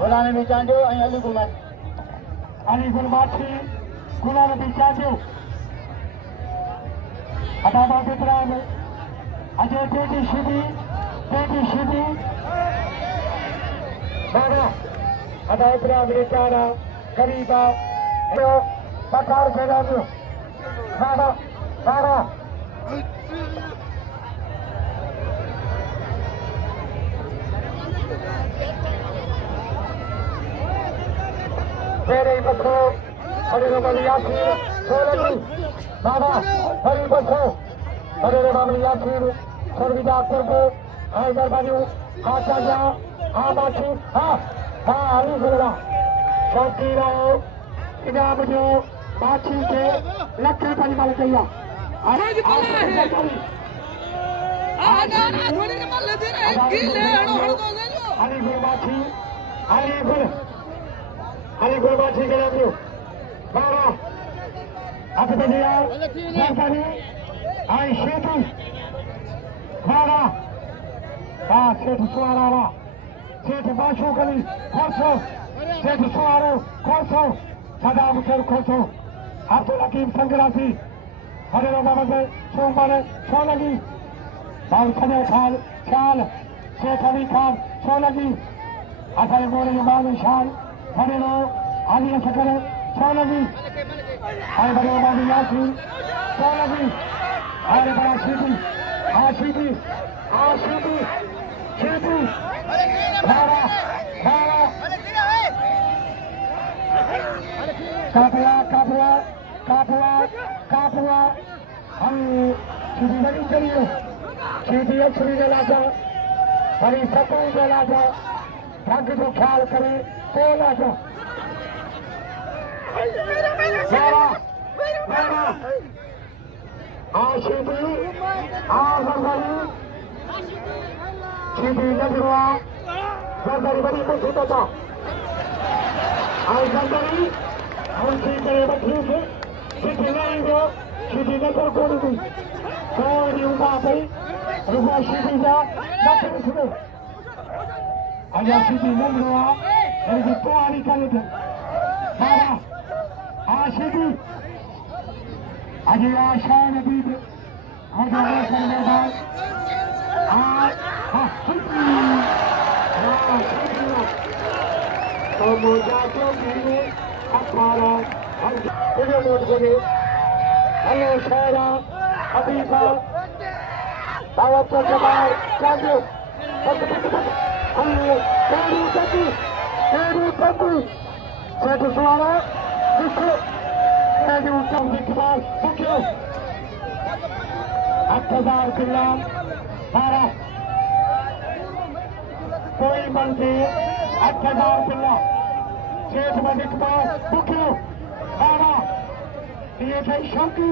गुलाम भी चांजो अली गुलमाची गुलाम भी चांजो अदाबा बितराम अजय बेटी शिबी बाबा अदाबरा बेचारा गरीबा बकार जगह बाबा बाबा तेरे बच्चों हरे यासीर सोलगी बाबा हरी बच्चों हरे यासीर सर्विदा करके हैदर बाजू आचा जा बाची अली गुलरा शौकी रहो इनाम जो बाची के लख रुपये माल गया अली गुल बाची अली गुल बाची के नाम बाबा अब बजिया सरकारी आई शेतु बाबा सेठ सुवारा सेठ बाशो कली खोसो सेठ सुवारो खोसो सदाम सर खोसो अब्दुल हकीम संग्रासी हरे बाबा से सोमवार सोलगी बाबू खने खान शाल शेख अली खान सोलगी असाई मोरे जमाल शाल हरे रो आलिया सकल सोलगी हरे बड़े बाबू यासी सोलगी हरे बड़ा सीधी आशीदी शेतु बारा कापुआ हम सीधी नहीं चलिए सीधी अछरी जला जा हरी सकून जला जा ढंग जो ख्याल करे तो ला जा सीधी सीधी नजरुआ गंदरी बड़ी मुसीबत आई गंदरी हम सीधे बठी से सीधी लाएंगे सीधी नजर कोड़ी भी थोड़ी उठा गई रुपा सीधी जा नजर सुनो अजा सीधी नजरुआ ऐसी तैयारी कर लेते बाबा सीधी अजय आशा नबी और करने बाद हेलो शायरा हबीबा दावत जमाल चांदो तेरी कटी सेठ सुवारा जिसको तेरी उत्तम दिखबार मुख्य 8000 किला 12 कोई मंत्री 8000 किला सेठ दिखबार मुख्य 12 ये थे शौकी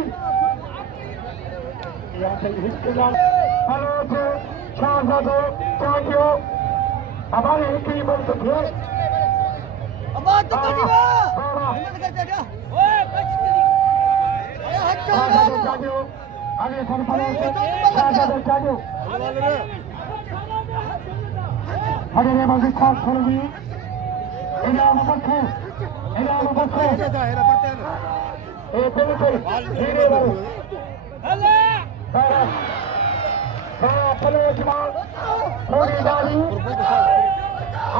या थे हिस्सा हेलो जो शाहजादो चांदियो हमारे हिस्से बन सकते आगे सरपंच शाहजादो चांदियो हरे ने मस्जिद खास खोली इनाम बख्शे ए बिल्कुल धीरे वाले चलो जमाल थोड़ी डाली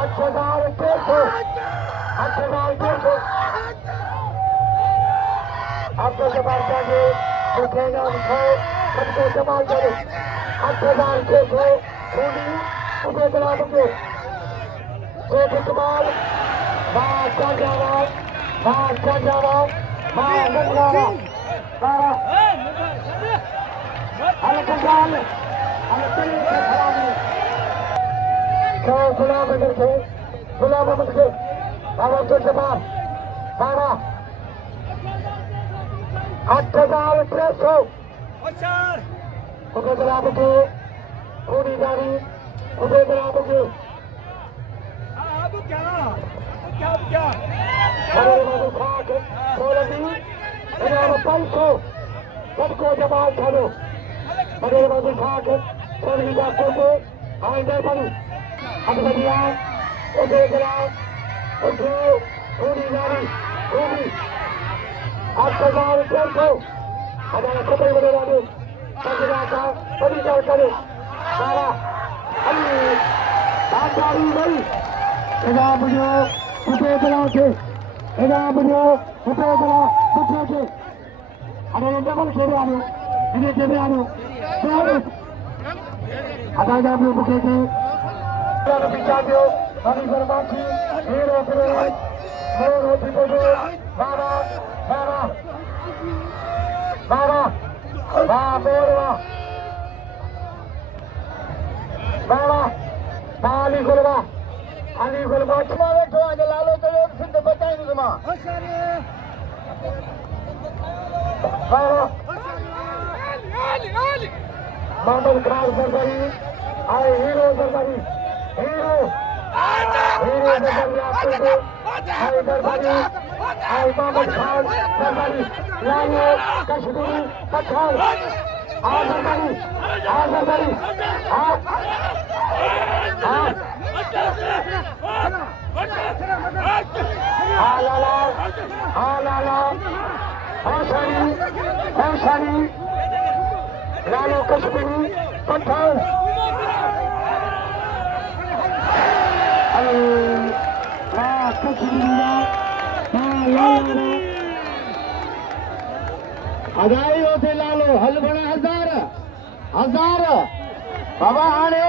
8000 देखो आपको जमाल चाहिए उठेगा उठाओ सबको जमाल करो 8000 देखो थोड़ी उसे चला दो एक जमाल बात कर जावा मंगलावा बारा अलकजाल अलकल से खराबी तो गुलाम अहमद के बाबा तो जमाल बारा 8300 उसे गुलाम के पूरी गाड़ी उसे गुलाम के क्या इनाम 500 सबको जमाल छो बड़े खाक सर्विदा को आइंदे बड़ी अब बढ़िया उठो चला उठो थोड़ी गाड़ी थोड़ी आपको बाहर उठो हमारा कपड़े बने वाले पंद्रह का बड़ी जाओ करे सारा अली बात गाड़ी गई इधर बुझो उठो चला उठे इधर बुझो उठो चला उठो उठे हमारे डबल खेल आ रहे इन्हें खेल आ रहे हटाए आप लोग बुके थे पीछा दो हरी बर्बादी हीरो मोर होती बोलो बाबा बाबा बाबा बाबा बाबा बाली गुलबा अली गुलबा चुमा बैठो आज लालो तो लोग सिद्ध बताए नहीं तुम बाबा मामल क्रास सरकारी आए हीरो सरकारी हीरो हीरो सरकारी आपको आए सरकारी आए मामल खान सरकारी लालो कश्मीरी पठान आ सरकारी लाला हौसानी लालो कश्मीरी पठान अदाई होते लालो हल बना हजार बाबा हाणे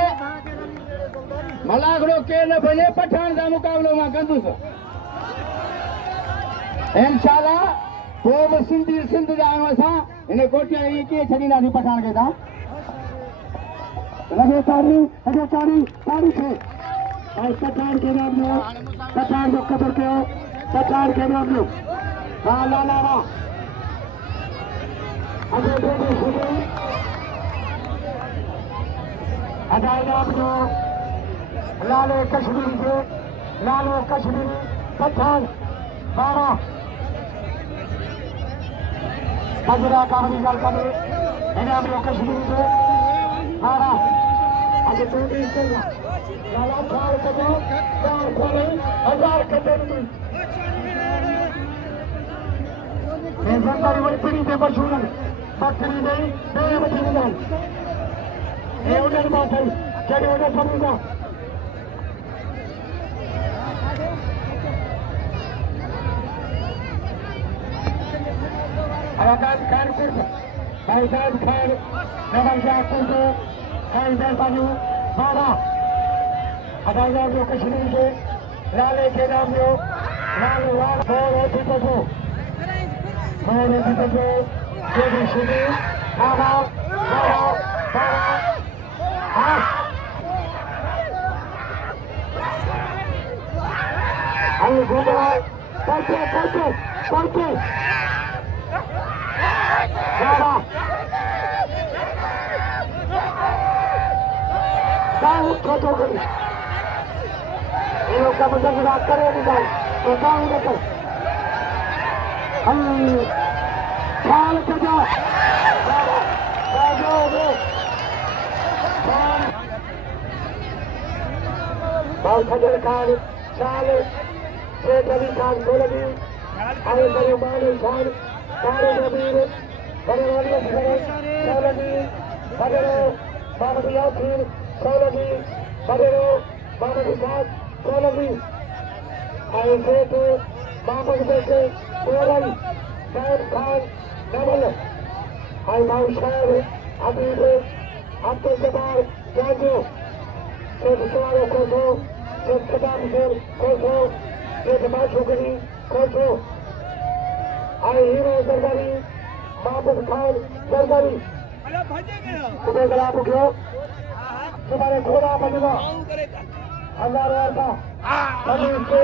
मलाखड़ो के न बने पठान का मुकाबलो मां कंदुस इंशाल्लाह वो सिंध जायो असां इन कोटिया के छॾींदासीं पठान खे तव्हां लगे ताड़ी थे और पठान के नाम में पठान को कदर कयो पठान के नाम में हाँ लाला अगे बेटे शुरू अदायदा जो लालो कश्मीरी पठान बाबा बजरा का हमी गल करे इन्हें लोग कश्मीरी से बाबा आगे तो नहीं चलना लाला खाल कदो चार खोले हजार कदम मैं सरकारी बड़ी पीढ़ी से मशहूर है बकरी नहीं मेरे बच्चे नहीं ये उन्हें बात है क्या उन्हें समझा आवाज कानपुर भाईजान खान नवाजापुर को कायदे बाजू बाबा अदायदा जो कश्मीर के लाले के नाम जो लाल लाल और होती को जो भी शुरू बाबा बाबा बाबा हम घूम रहा है पढ़ते बाबा छोटो करी ये लोग का मतलब बात करे नहीं भाई तो गाँव में कर हम ख्याल कर जाओ बहुत खजर खान चाल शेख अली खान सोलगी आए बड़े मानी खान सारे नबीर बड़े वाले सोलगी बड़े मोहम्मद यासीन सोलगी बड़े मोहम्मद खान सोलगी आए शेख मोहम्मद बेटे सोलगी सैद खान नवल आए भाई शायर हबीब अब्दुल जमाल जाजो शेख सवारों को दो शेख कदाम शेर खोसो शेख बाशुगरी खोसो आए हीरो सरकारी महमूद खान सरकारी तुम्हें गला बुकियो तुम्हारे घोड़ा बनेगा हजारों का अभी से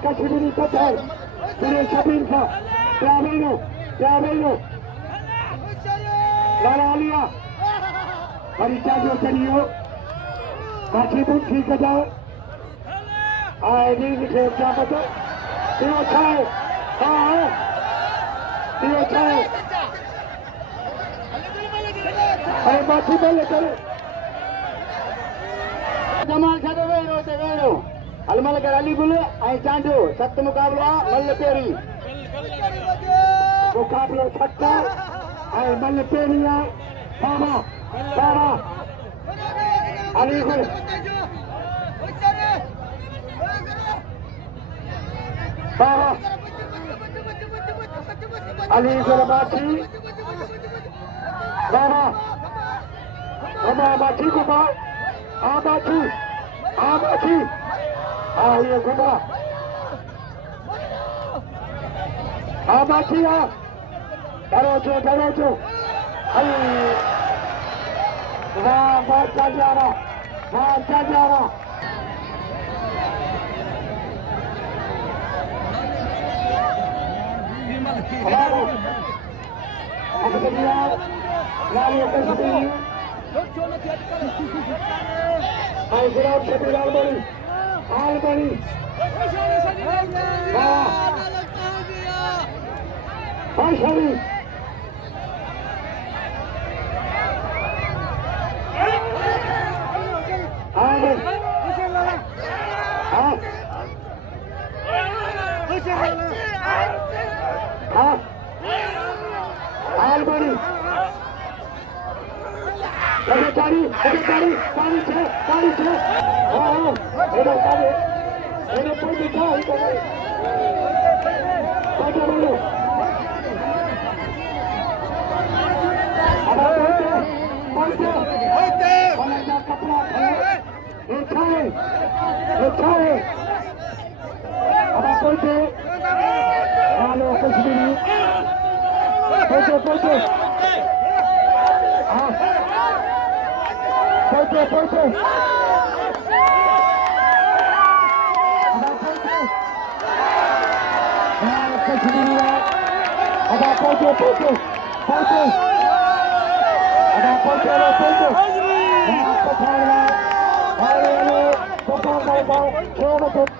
Kashmiri Patel, Suri Shabinka, Piaveno, Lalalia, Marichajo Kenio, Machibu Chikajao, I need to take capital. Tio Chai, Tio Chai, I Machibu Jamal Shah Moro, Al-Malakhro Ali Gule, I Chandu, Satya Mukabla, Malaperi. Mukabla Satya, I Malaperia, Pama, Ali Gule. Pama, Ali Gule Bachi, Pama, Bachi Kuba, Abachi. Iya Kuba. Abachi ya. Darojo. Ayo. Baca jara. Aku kemudian lalu ke sini. Ayo surat seperti Albani. Ashari. Albani. Cari. Ini pun dikau itu. Baca dulu. Ada Pointe. Mana kapal? Ucai. Ada Pointe. Lalu ke sini. Pointe. Pointe. Ada Pointe. Ada Pointe.